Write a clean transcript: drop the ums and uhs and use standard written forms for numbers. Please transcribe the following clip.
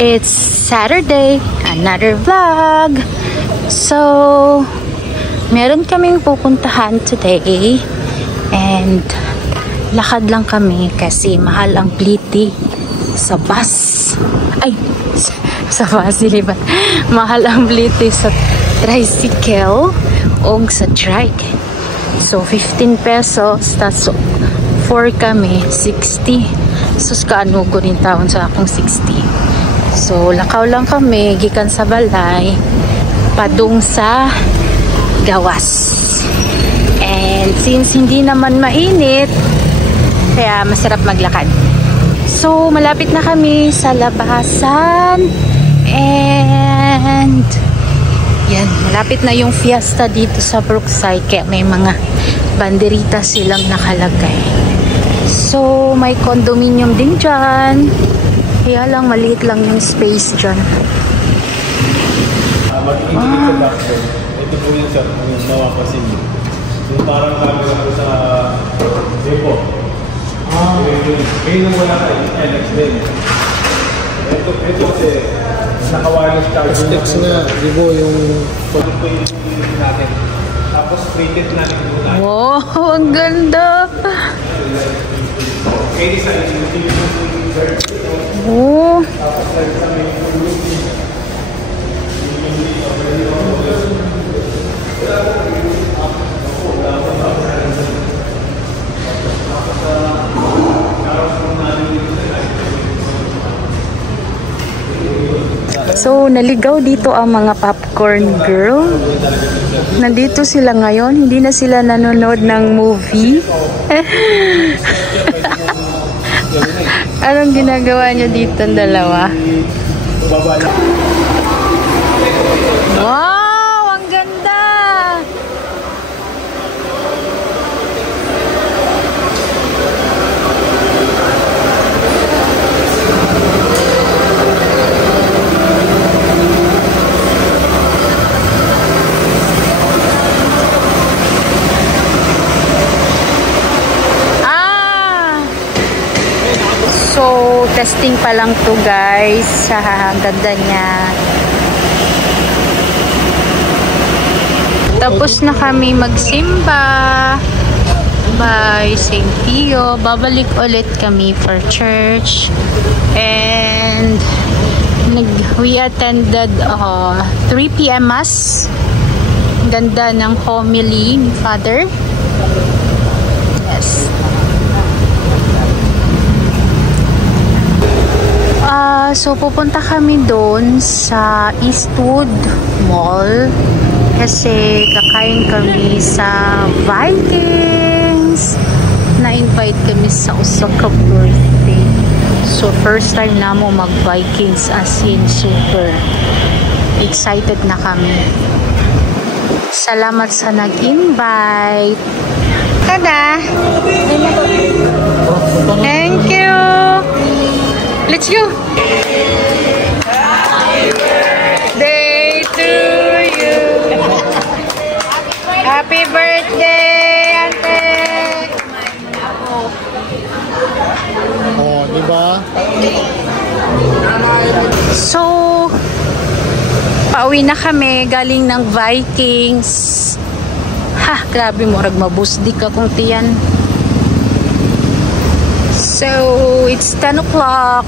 It's Saturday, another vlog. So, meron kaming pupuntahan today and lakad lang kami kasi mahal ang pliti sa bus. Ay, sa bus, diba? Mahal ang pliti sa tricycle o sa trike. So, 15 pesos, tas 4 kami, 60. So, kaanugo rin taon sa akong 60. So, lakaw lang kami, gikan sa balay, padung sa gawas. And since hindi naman mainit, kaya masarap maglakad. So, malapit na kami sa labasan. And yan, malapit na yung fiesta dito sa Brookside. Kaya may mga banderita silang nakalagay. So, may condominium din dyan. Kaya lang, maliit lang yung space dyan. Ito po yung sa nawapasin niyo. Yung parang camera po sa depo. Ngayon nung wala kayo, LX din. Ito kasi naka-wireless charger. X nga, di ba yung... Ito po yung natin. Tapos rated natin yung natin. Wow, ang ganda! Kaya isa yung Oh. So, naligaw dito ang mga popcorn girl. Nandito sila ngayon. Hindi na sila nanonood ng movie. Anong ginagawa niyo dito ang dalawa? Wow! Ang ganda! So, testing pa lang to guys. Ang ganda niya. Tapos na kami magsimba. By St. Pio. Babalik ulit kami for church. And we attended 3 p.m. Mass. Ganda ng homily ni Father. Yes. So, pupunta kami doon sa Eastwood Mall kasi kakain kami sa Vikings. Na-invite kami sa Osaka birthday. So, first time na mo mag-Vikings as in super excited na kami. Salamat sa nag-invite. Tada! Thank you! Let's go! Happy birthday to you! Happy birthday, ate! Oh, di ba? So, pauwi na kami galing ng Vikings. Ha, grabe mo, mabusdi ka kung tiyan. So, it's 10 o'clock.